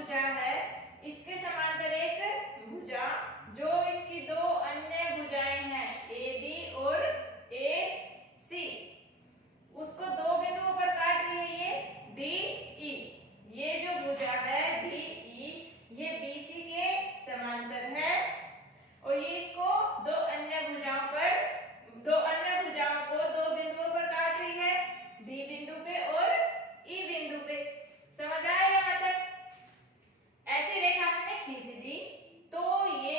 भुजा है इसके समांतर एक भुजा जो इसकी दो अन्य भुजाएं हैं ए बी और ए सी, उसको दो बिंदुओं पर काट रही है ये डी ई। ये जो भुजा है डी ई ये बी सी के समांतर है और ये इसको दो अन्य भुजाओं को दो बिंदुओं पर काट रही है डी बिंदु पे और ई बिंदु पे। समझ आया यहाँ तक? ऐसी रेखा हमने खींच दी तो ये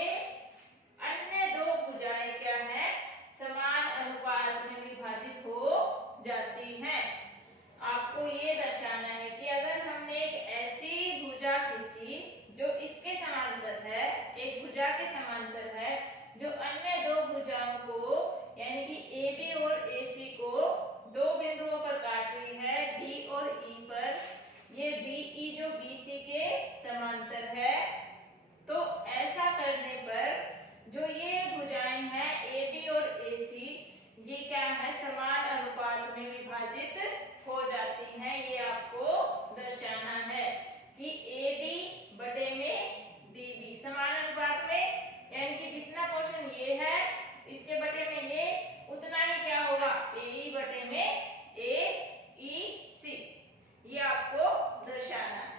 अन्य दो भुजाएं क्या है, समान अनुपात में विभाजित हो जाती हैं। आपको ये दर्शाना है कि अगर हमने एक ऐसी भुजा खींची जो इसके समांतर है, एक भुजा के समांतर है जो अन्य दो भुजाओं को यानी कि ए बी और ए सी को दो बिंदुओं पर काट रही है डी और ई पर, ये डी ई जो बी सी के समांतर है, तो ऐसा करने पर जो ये भुजाएं हैं ए बी और ए सी ये क्या है, समान अनुपात में विभाजित हो जाती हैं। ये आपको दर्शाना है कि ए डी बटे में डी बी समान अनुपात में, यानी कि जितना पोर्शन ये है इसके बटे में ये उतना ही क्या होगा, ए ई बटे में ए ई सी। ये आपको दर्शाना है।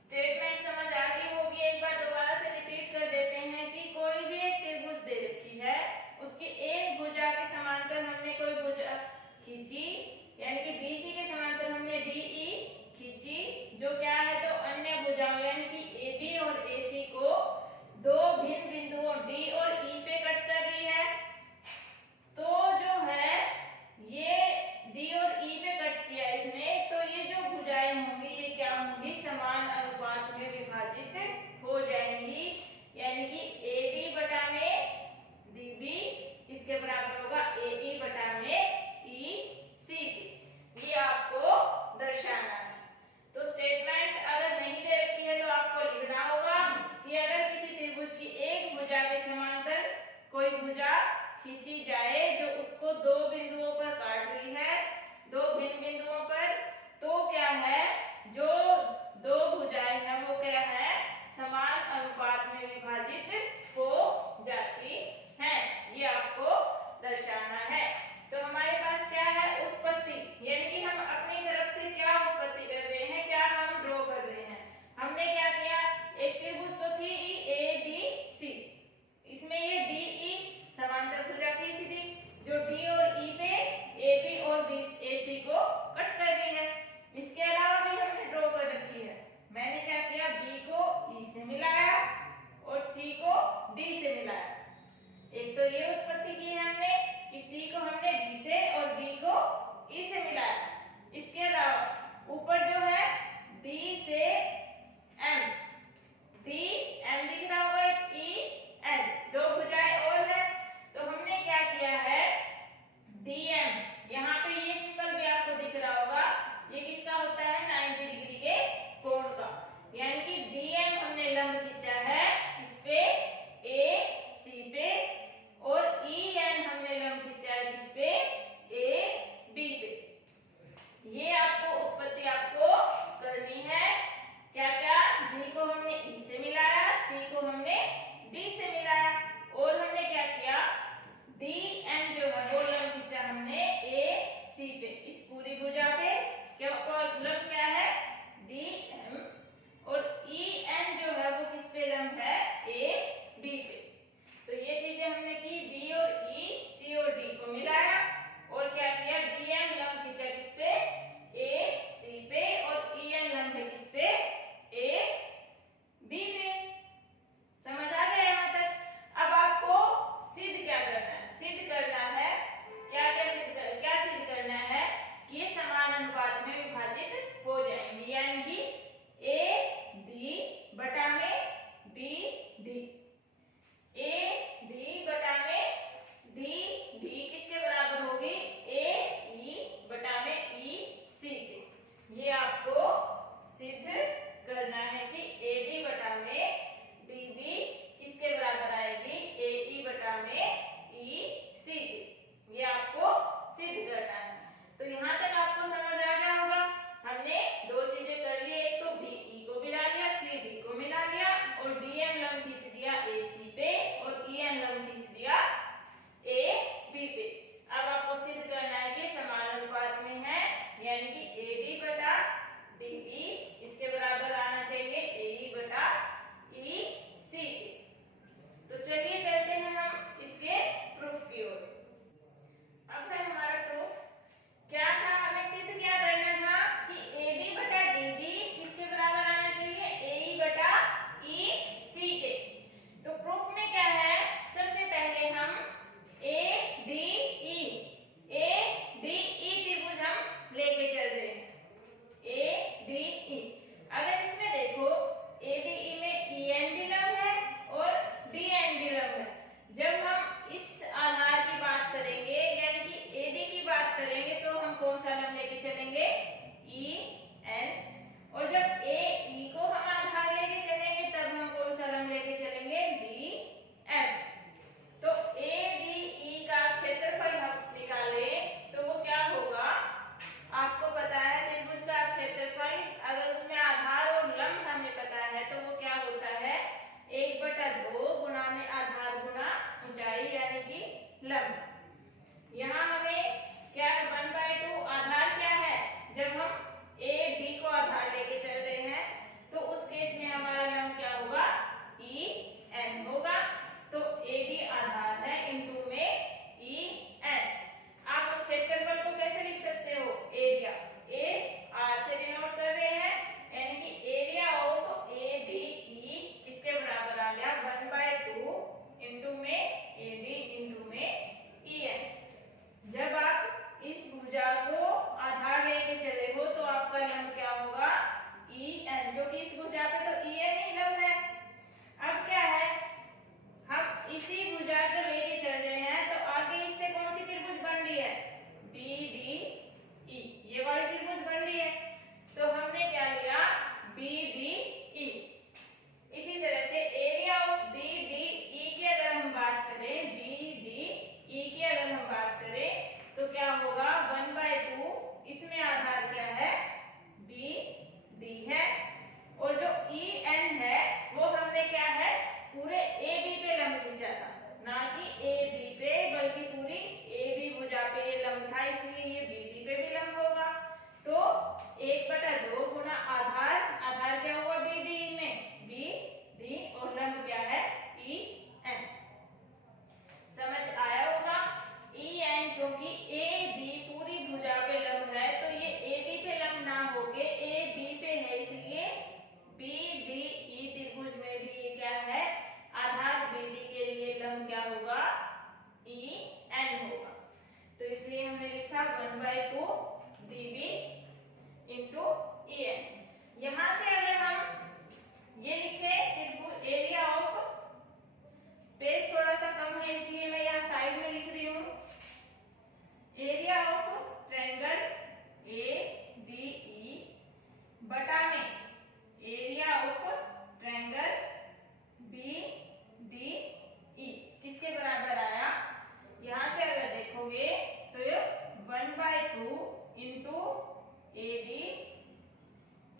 स्टेटमेंट समझ आ गई होगी। एक बार दोबारा से रिपीट कर देते हैं कि कोई भी एक त्रिभुज दे रखी है, उसकी एक भुजा के समांतर हमने कोई भुजा खींची यानी कि BC के समांतर हमने DE खींची जो क्या है, तो अन्य भुजाओं यानी कि AB और AC को दो भिन्न बिंदुओं D और E पे कट कर रही है। तो जो है ये D और E पे कट किया इसने, तो ये जो भुजाएं होंगी ये क्या होंगी, समान अनुपात में विभाजित हो जाएंगी, यानी कि AD बटा में DB किसके बराबर होगा, AE बटा में EC के। ये आपको दर्शाना है। तो स्टेटमेंट अगर नहीं दे रखी है तो आपको लिखना होगा कि अगर किसी त्रिभुज की एक भुजा के समांतर कोई भुजा खींची जाए जो उसको दो बिंदुओं पर काट रही है, दो भिन्न बिंदुओं पर, तो क्या है, जो दो भुजाएं हैं वो क्या है, समान अनुपात में विभाजित हो जाती हैं। ये आपको दर्शाना है। तो हमारे पास क्या है, उत्पत्ति, यानी कि हम अपनी तरफ से क्या उत्पत्ति कर रहे हैं, क्या हम ड्रॉ कर रहे हैं। हमने क्या किया, एक त्रिभुज तो थी ए बी सी, इसमें ये डी ई समांतर भुजा खींच दी जो डी और ई पे ए बी और बी ए सी को कट कर रही है। इसके अलावा भी हमने ड्रॉ कर रखी है। मैंने क्या किया, बी को ई से मिलाया और सी को डी से मिलाया। एक तो ये उत्पत्ति की है हमने कि सी को हमने डी से और बी को ई से मिलाया। इसके अलावा ऊपर जो है डी से एम, डी एम दिख रहा होगा, ई एन, दो भुजाएं और है, तो हमने क्या किया है, डी एम, यहाँ पे ये सिंबल भी आपको दिख रहा होगा, ये किसका होता है, 90 डिग्री के कोण का, यानी कि डी एम हमने लंब खींचा है इस पे ए सी पे, और ई एन हमने लंब खींचा है किस पे, ए बी पे। ये आपको उत्पत्ति आपको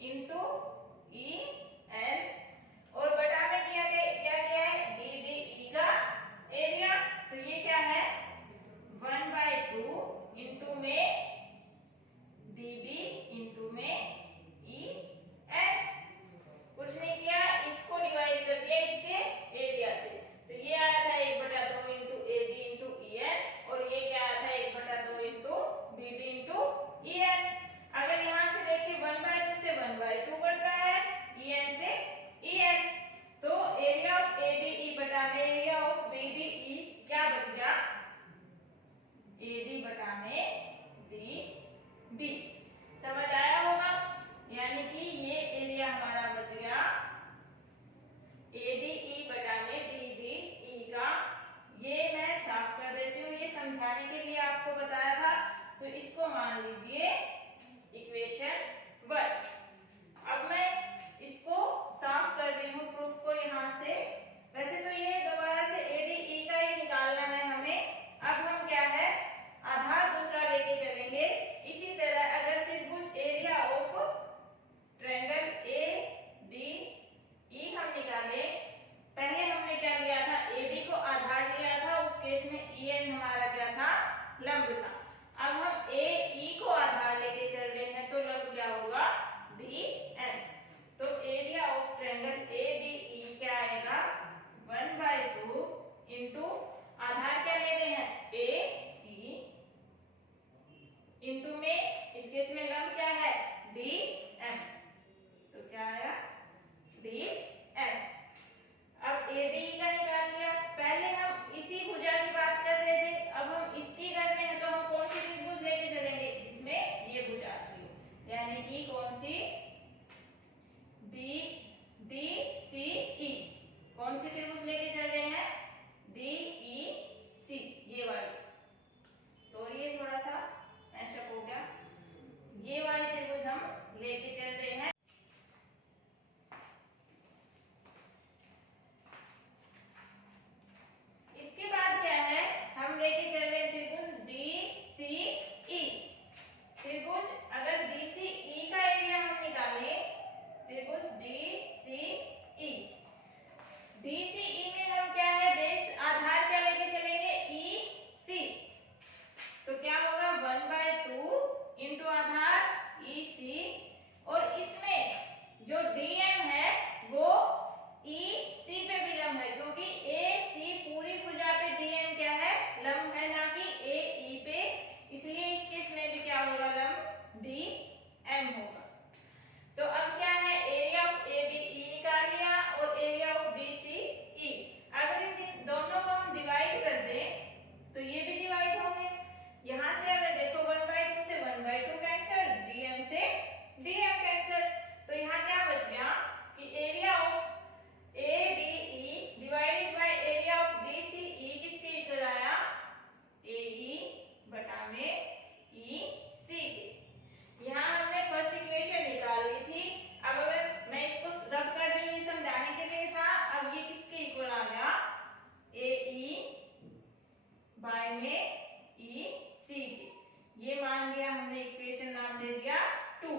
इंटू ई एन, और बटा में क्या गया है डी डी ई का एरिया, तो ये क्या है 1/2 इंटू में डी बी इंटू में ई एन। कुछ नहीं किया, इसको डिवाइड कर दिया इसके एरिया से, तो ये आया था 1/2 into A B into E N, और ये क्या आया था 1/2 into B D into E N. अगर यहाँ से देखिए 1/2 से 1/2 बढ़ रहा है, ई एन से ई एन, तो area of A D E बटा में area of B D E क्या बच गया ए डी बटा में डी बी। समझ आया होगा, यानी कि ये एरिया हमारा बच गया ए डी ई बटा में बी डी ई का। ये मैं साफ कर देती हूँ, ये समझाने के लिए आपको बताया था, तो इसको मान लीजिए इक्वेशन 1। अब मैं इसको साफ कर रही हूँ प्रूफ को यहाँ से। वैसे तो ये दोबारा से ए डी ई का ही निकालना है हमें, अब हम क्या है आधार दूसरा लेके चलेंगे। इसी तरह अगर त्रिभुज area of triangle A D ई हम निकाले, पहले हमने क्या लिया था ए डी को आधार लिया था, उस केस में ई एन हमारा क्या था लंब था। अब हम ए ई को आधार लेके चल रहे हैं, तो लंब क्या होगा डी एन। तो area of triangle A D E क्या आएगा 1/2 इंटू आधार क्या ले रहे हैं ए ई इंटू में इस केस में लंब क्या है डी एन, तो क्या आया डी एन। अब ए डी ई का निकाल लिया, पहले हम इसी भुजा की बात कर रहे थे, अब हम इसकी कर रहे हैं, तो हम कौन सी त्रिभुज लेके चलेंगे जिसमें ये भुजा आती है, यानी कि कौन सी डी डी सी ई, कौन सी त्रिभुज लेके चल रहे हैं डी ई सी, ये वाली। सॉरी ये थोड़ा सा मैशअप हो गया, ये वाली त्रिभुज हम लेके चल रहे हैं। इसके बाद क्या है हम लेके चल रहे हैं त्रिभुज डी सी ई। त्रिभुज अगर डी सी ई का एरिया हम निकालें, त्रिभुज डी सी ई, डी सी ई में हम क्या है बेस आधार क्या लेके चलेंगे ई सी, तो क्या होगा 1/2 इंटू आधार ई सी, और इसमें जो डी एम है वो ई सी पे भी लंब है, क्योंकि ए सी पूरी भुजा पे डी एम क्या है लंब है, ना कि ए ई पे, इसलिए इस केस में भी क्या होगा लंब डी एम होगा। तो अब क्या है एरिया ऑफ ए डी ई निकाल लिया और एरिया ऑफ बी सी ई। अगर इन दोनों को हम डिवाइड कर दें तो ये भी डिवाइड होंगे। यहाँ से अगर देखो 1/2 से 1/2 कैंसिल, डीएम से डीएम कैंसिल, तो यहाँ क्या बच गया कि area of A D E divided by area of B C E किसके इक्वल आया ए ई बटा में ई सी के। यहाँ हमने फर्स्ट इक्वेशन निकाल ली थी, अब अगर मैं इसको रब कर रही हूँ समझाने के लिए था, अब ये किसके इक्वल आ गया ए ई बाय में ई सी के, ये मान लिया हमने, इक्वेशन नाम दे दिया 2।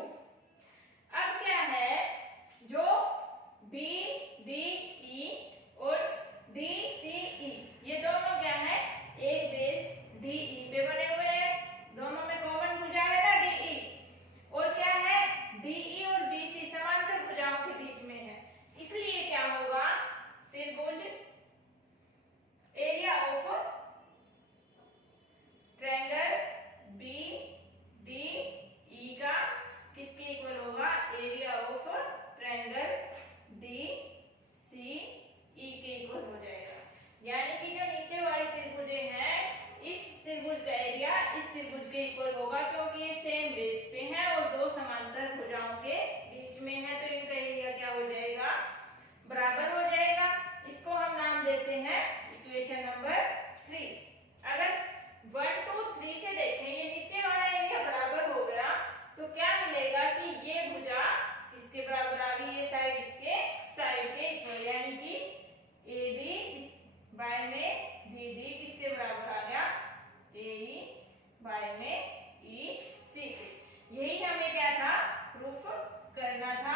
अब क्या है जो बी डी ई और डी सी ई ये दोनों क्या है एक बेस डी ई पे बने हुए हैं, दोनों में कॉमन भुजा है ना डी ई, और क्या है डी ई और बी सी समांतर भुजाओं के बीच में है, इसलिए क्या होगा त्रिभुज area of triangle B D E का किसके इक्वल होगा area of triangle D C E के इक्वल हो जाएगा। यानी कि जो नीचे वाली त्रिभुजें हैं इस त्रिभुज का एरिया इस त्रिभुज के इक्वल होगा, क्योंकि ये सेम बेस पे है और दो समांतर भुजाओं के बीच में है, तो इनका एरिया क्या हो जाएगा बराबर हो जाएगा। इसको हम नाम देते हैं इक्वेशन नंबर 3। अगर 1 2 3 से देखें ये नीचे वाला एरिया बराबर हो गया, तो क्या मिलेगा कि ये भुजा किसके बराबर आ गई, ये साइड इसके साइड के इक्वल, यानी कि ए डी बाय में बी डी किसके बराबर आ गया ए ई बाय में ई सी। यही हमें क्या था प्रूफ करना था।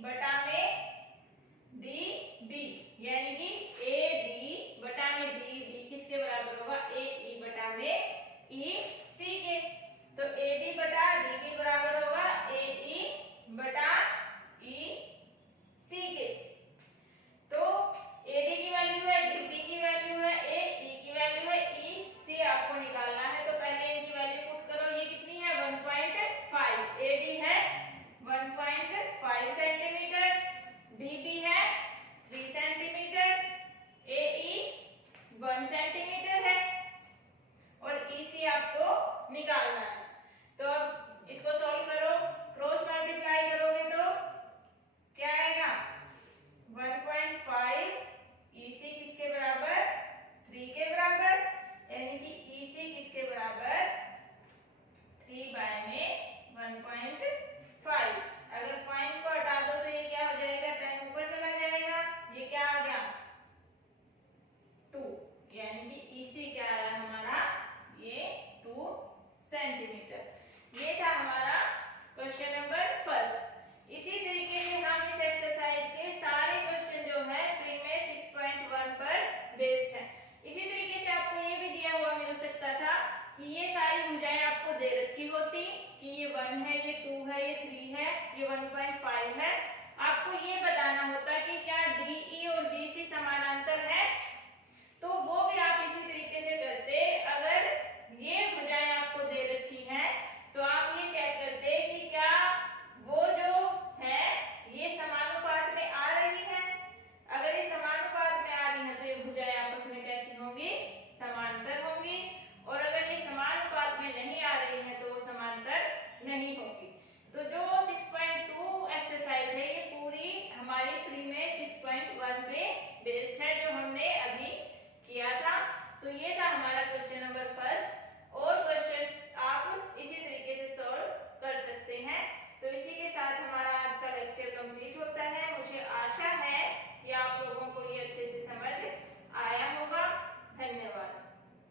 बटा में डी बी, यानी कि ए डी बटा में डी बी किसके बराबर होगा, ए ई बटा में ई सी के। तो ए डी बटा डी बी बराबर होगा ए ई बटा ई सी के। तो ए डी की वैल्यू है, डी बी की वैल्यू है, ए ई की वैल्यू है, ई सी आपको निकालना है। तो पहले इनकी वैल्यू पुट करो। ये कितनी है 1.5, ए डी है 1.5 सेंटीमीटर, डी बी है 3 सेंटीमीटर, ए ई 1 सेंटीमीटर है और ई सी आपको निकालना है। तो अब इसको सॉल्व करो, क्रॉस मल्टीप्लाई करोगे तो क्या आएगा 1.5 EC किसके बराबर 3 के बराबर, यानी कि EC किसके बराबर 3 बाय में 1.5। अगर पॉइंट को हटा दो तो ये क्या हो जाएगा, 10 ऊपर चला जाएगा, ये क्या आ गया 2, यानी कि EC क्या आया हमारा, ये 2 सेंटीमीटर। ये था हमारा क्वेश्चन नंबर फर्स्ट। इसी तरीके से हम इस एक्सरसाइज के सारे क्वेश्चन जो है प्रीमेस 6.1 पर बेस्ड है। इसी तरीके से आपको ये भी दिया हुआ मिल सकता था कि ये सारी भुजाएं आपको दे रखी होती कि ये 1 है, ये 2 है, ये 3 है, ये 1.5 है। आपको ये बताना होता कि क्या DE और BC समानांतर